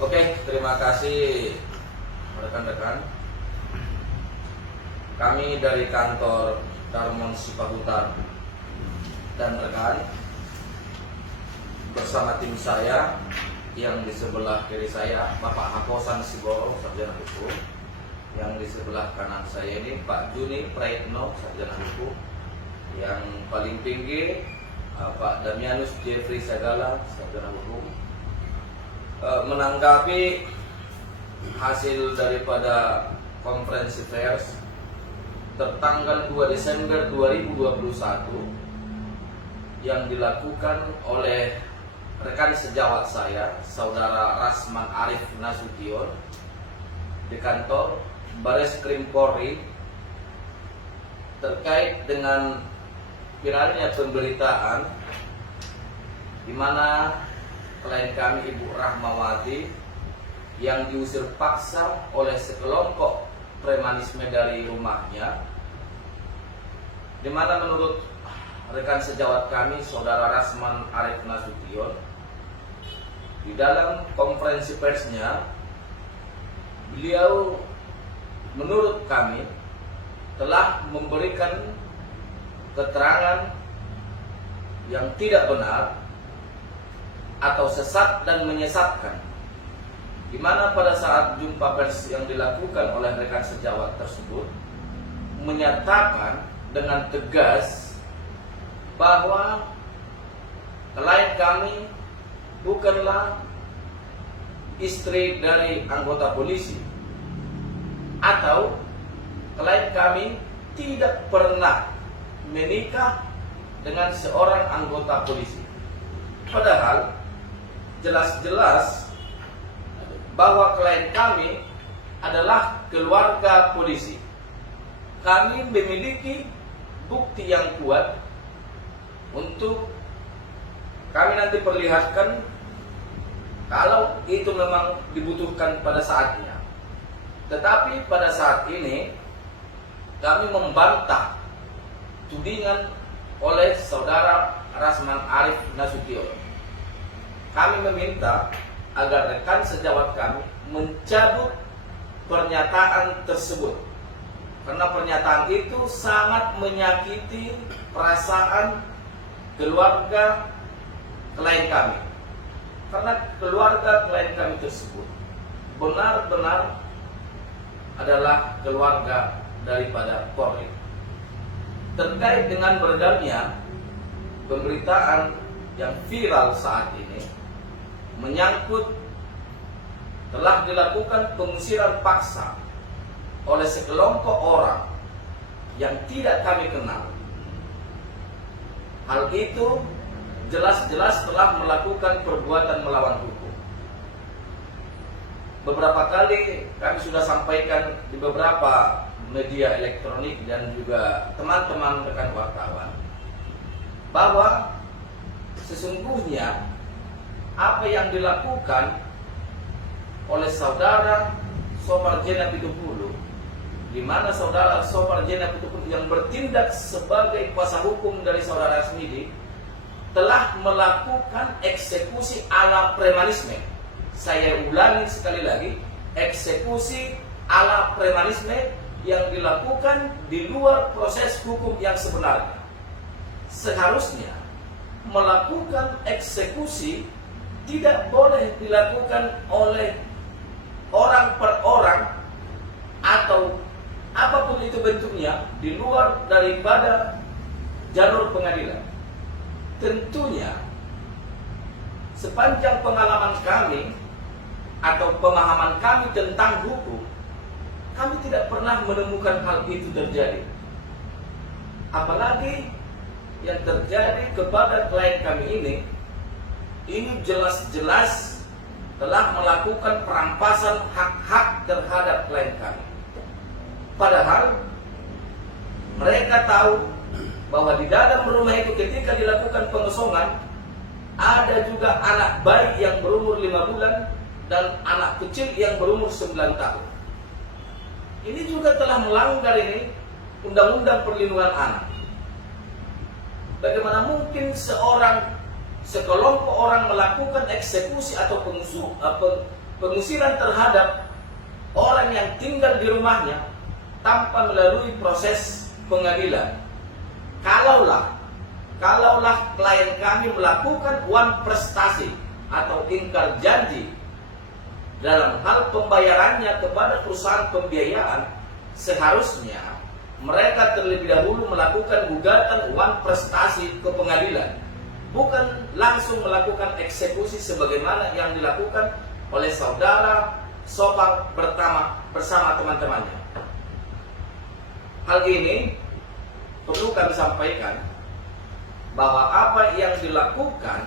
Oke, terima kasih rekan-rekan. Kami dari kantor Darmon Sipahutan dan rekan bersama tim saya yang di sebelah kiri saya Bapak Hakosan Sigoro, sarjana hukum. Yang di sebelah kanan saya ini Pak Juni Praitno, sarjana hukum. Yang paling tinggi Pak Damianus Jeffrey Sagala, sarjana hukum. Menanggapi hasil daripada konferensi pers tertanggal 2 Desember 2021 yang dilakukan oleh rekan sejawat saya, Saudara Rasman Arif Nasution, di kantor Bareskrim Polri terkait dengan viralnya pemberitaan di mana klien kami Ibu Rahmawati yang diusir paksa oleh sekelompok premanisme dari rumahnya, di mana menurut rekan sejawat kami Saudara Rasman Arif Nasution di dalam konferensi persnya, beliau menurut kami telah memberikan keterangan yang tidak benar atau sesat dan menyesatkan, di mana pada saat jumpa pers yang dilakukan oleh rekan sejawat tersebut menyatakan dengan tegas bahwa klien kami bukanlah istri dari anggota polisi, atau klien kami tidak pernah menikah dengan seorang anggota polisi. Padahal jelas-jelas bahwa klien kami adalah keluarga polisi. Kami memiliki bukti yang kuat untuk kami nanti perlihatkan kalau itu memang dibutuhkan pada saatnya. Tetapi pada saat ini kami membantah tudingan oleh Saudara Rasman Arif Nasution. Kami meminta agar rekan sejawat kami mencabut pernyataan tersebut, karena pernyataan itu sangat menyakiti perasaan keluarga klien kami. Karena keluarga klien kami tersebut benar-benar adalah keluarga daripada Polri. Terkait dengan beredarnya pemberitaan yang viral saat ini menyangkut telah dilakukan pengusiran paksa oleh sekelompok orang yang tidak kami kenal. Hal itu jelas-jelas telah melakukan perbuatan melawan hukum. Beberapa kali kami sudah sampaikan di beberapa media elektronik dan juga teman-teman rekan wartawan bahwa sesungguhnya apa yang dilakukan oleh Saudara Soeparjena Pitupulu, di mana Saudara Soeparjena Pitupulu yang bertindak sebagai kuasa hukum dari Saudara Asmidi telah melakukan eksekusi ala premanisme. Saya ulangi sekali lagi, eksekusi ala premanisme yang dilakukan di luar proses hukum yang sebenarnya. Seharusnya melakukan eksekusi tidak boleh dilakukan oleh orang per orang atau apapun itu bentuknya di luar daripada jalur pengadilan. Tentunya sepanjang pengalaman kami atau pemahaman kami tentang hukum, kami tidak pernah menemukan hal itu terjadi. Apalagi yang terjadi kepada klien kami ini jelas-jelas telah melakukan perampasan hak-hak terhadap klien kami. Padahal mereka tahu bahwa di dalam rumah itu ketika dilakukan pengosongan ada juga anak bayi yang berumur 5 bulan dan anak kecil yang berumur 9 tahun. Ini juga telah melanggar ini Undang-Undang Perlindungan Anak. Bagaimana mungkin sekelompok orang melakukan eksekusi atau pengusiran terhadap orang yang tinggal di rumahnya tanpa melalui proses pengadilan. Kalaulah klien kami melakukan uang prestasi atau ingkar janji dalam hal pembayarannya kepada perusahaan pembiayaan, seharusnya mereka terlebih dahulu melakukan gugatan uang prestasi ke pengadilan, bukan langsung melakukan eksekusi sebagaimana yang dilakukan oleh saudara Sopar bersama teman-temannya. Hal ini perlu kami sampaikan bahwa apa yang dilakukan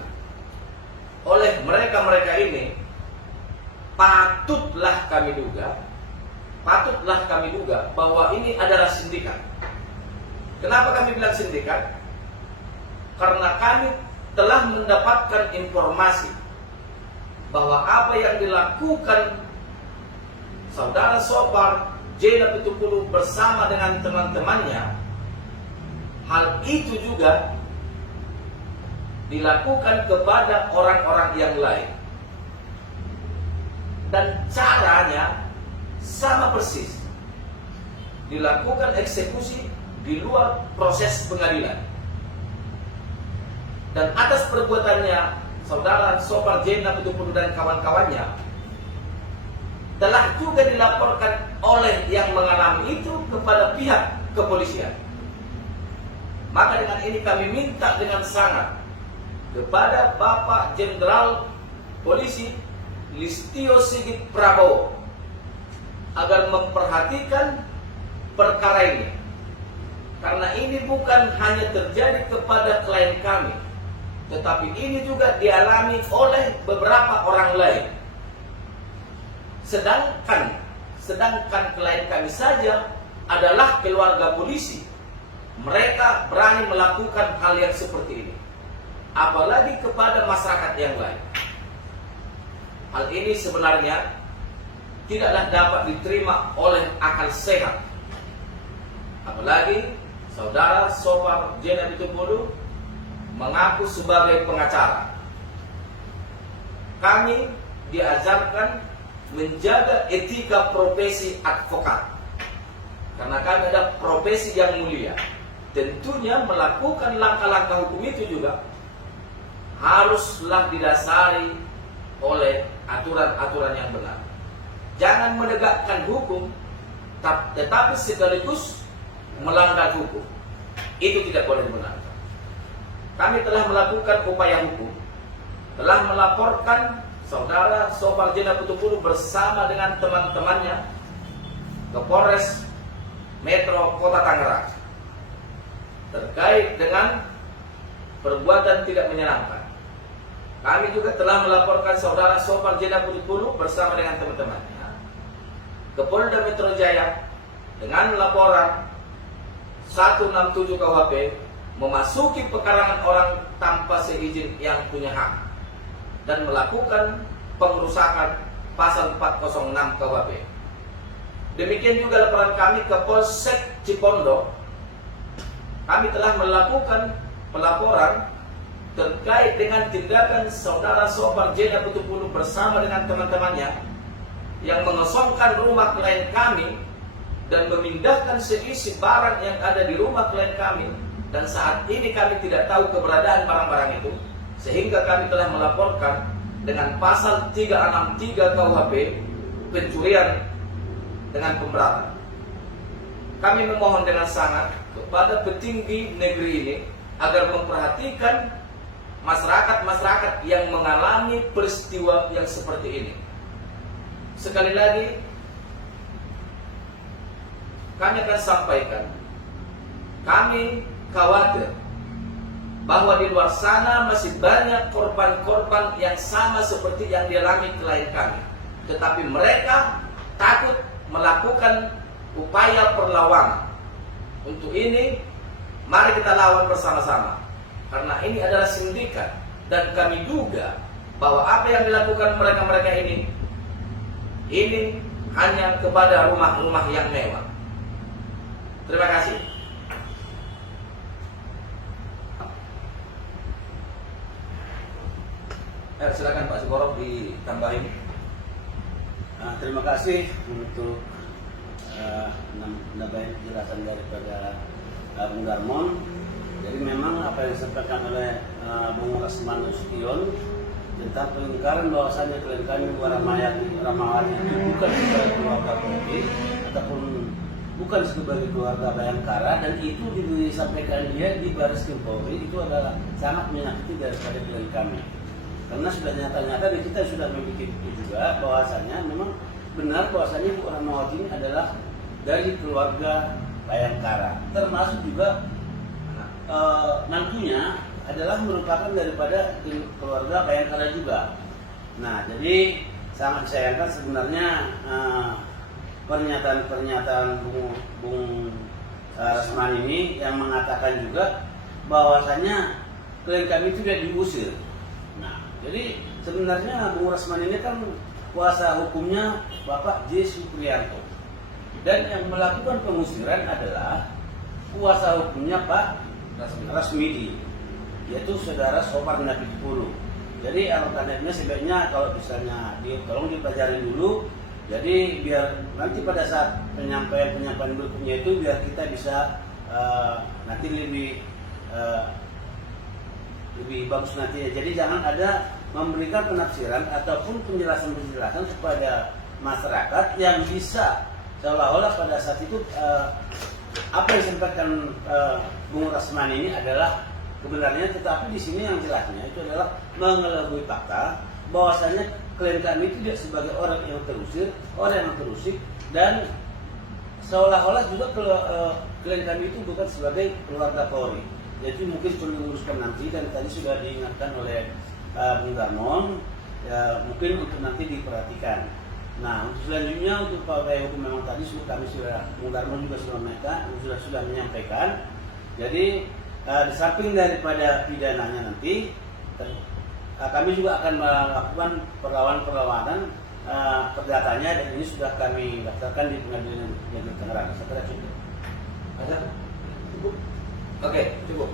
oleh mereka-mereka ini patutlah kami duga bahwa ini adalah sindikat. Kenapa kami bilang sindikat? Karena kami telah mendapatkan informasi bahwa apa yang dilakukan saudara Sopar Jenab Pitupulu bersama dengan teman-temannya, hal itu juga dilakukan kepada orang-orang yang lain. Dan caranya sama persis, dilakukan eksekusi di luar proses pengadilan. Dan atas perbuatannya saudara Sopar Jenab Pitupulu dan kawan-kawannya telah juga dilaporkan oleh yang mengalami itu kepada pihak kepolisian. Maka dengan ini kami minta dengan sangat kepada Bapak Jenderal Polisi Listio Sigit Prabowo agar memperhatikan perkara ini, karena ini bukan hanya terjadi kepada klien kami, tetapi ini juga dialami oleh beberapa orang lain. Sedangkan klien kami saja adalah keluarga polisi, mereka berani melakukan hal yang seperti ini, apalagi kepada masyarakat yang lain. Hal ini sebenarnya tidaklah dapat diterima oleh akal sehat, apalagi saudara Sopar Jenab Pitupulu mengaku sebagai pengacara. Kami diajarkan menjaga etika profesi advokat, karena kami ada profesi yang mulia. Tentunya melakukan langkah-langkah hukum itu juga haruslah didasari oleh aturan-aturan yang benar. Jangan menegakkan hukum tetapi sekaligus melanggar hukum. Itu tidak boleh dibenarkan. Kami telah melakukan upaya hukum, telah melaporkan saudara Sopar Jenab Pitupulu bersama dengan teman-temannya ke Polres Metro Kota Tangerang terkait dengan perbuatan tidak menyenangkan. Kami juga telah melaporkan saudara Sopar Jenab Pitupulu bersama dengan teman-temannya ke Polda Metro Jaya dengan laporan 167 KUHP memasuki pekarangan orang tanpa seizin yang punya hak dan melakukan pengerusakan pasal 406 KUHP. Demikian juga laporan kami ke Polsek Cipondo. Kami telah melakukan pelaporan terkait dengan tindakan saudara Sopar Jenab Pitupulu bersama dengan teman-temannya yang mengosongkan rumah klien kami dan memindahkan seisi barang yang ada di rumah klien kami, dan saat ini kami tidak tahu keberadaan barang-barang itu, sehingga kami telah melaporkan dengan pasal 363 KUHP pencurian dengan pemberatan. Kami memohon dengan sangat kepada petinggi negeri ini agar memperhatikan masyarakat-masyarakat yang mengalami peristiwa yang seperti ini. Sekali lagi, kami akan sampaikan, kami khawatir bahwa di luar sana masih banyak korban-korban yang sama seperti yang dialami klien kami. Tetapi mereka takut melakukan upaya perlawanan. Untuk ini, mari kita lawan bersama-sama. Karena ini adalah sindikat. Dan kami duga bahwa apa yang dilakukan mereka-mereka ini hanya kepada rumah-rumah yang mewah. Terima kasih. Silakan Pak Sigorov ditambahin. Terima kasih untuk menambah penjelasan daripada Bung Darmon. Jadi memang apa yang disampaikan oleh Bung Rasman Nasution tentang pengingkaran bahwasannya klien kami Rahmawati itu bukan sebagai keluarga Polri ataupun bukan sebagai keluarga Bayangkara, dan itu disampaikan dia di Baris Krim Polri, itu adalah sangat menyakiti daripada klien kami. Karena sudah nyata-nyata kita sudah membuat itu juga bahwasanya memang benar bahwasanya Bu Rahmawati ini adalah dari keluarga Bayangkara, termasuk juga nantunya adalah merupakan daripada keluarga Bayangkara juga. Nah, jadi sangat disayangkan sebenarnya pernyataan Bung Rasman ini yang mengatakan juga bahwasanya klien kami itu tidak diusir. Nah, jadi sebenarnya Bung Rasman ini kan kuasa hukumnya Bapak J. Supriyanto, dan yang melakukan pengusiran adalah kuasa hukumnya Pak Rasmidi, yaitu saudara Somar Napitpulu. Jadi alternatifnya sebaiknya kalau misalnya tolong dipelajari dulu. Jadi biar nanti pada saat penyampaian berikutnya itu biar kita bisa nanti lebih bagus nanti. Jadi jangan ada memberikan penafsiran ataupun penjelasan kepada masyarakat yang bisa seolah-olah pada saat itu apa yang disampaikan Bung Rasman ini adalah kebenarannya, tetapi di sini yang jelasnya itu adalah mengelabui fakta bahwasanya klien kami tidak sebagai orang yang terusir, orang yang terusik, dan seolah-olah juga klien kami itu bukan sebagai keluarga Polri. Jadi mungkin perlu diluruskan nanti, dan tadi sudah diingatkan oleh Bung Darmon, ya, mungkin untuk nanti diperhatikan. Nah, untuk selanjutnya untuk Pak Hukum memang tadi kami sudah, Bung Darmon juga sudah menyampaikan. Jadi di samping daripada pidananya nanti, kami juga akan melakukan perlawanan perdatanya, dan ini sudah kami daftarkan di Pengadilan Negeri Tangerang. Saya kira cukup. Ada? Cukup? Oke, cukup.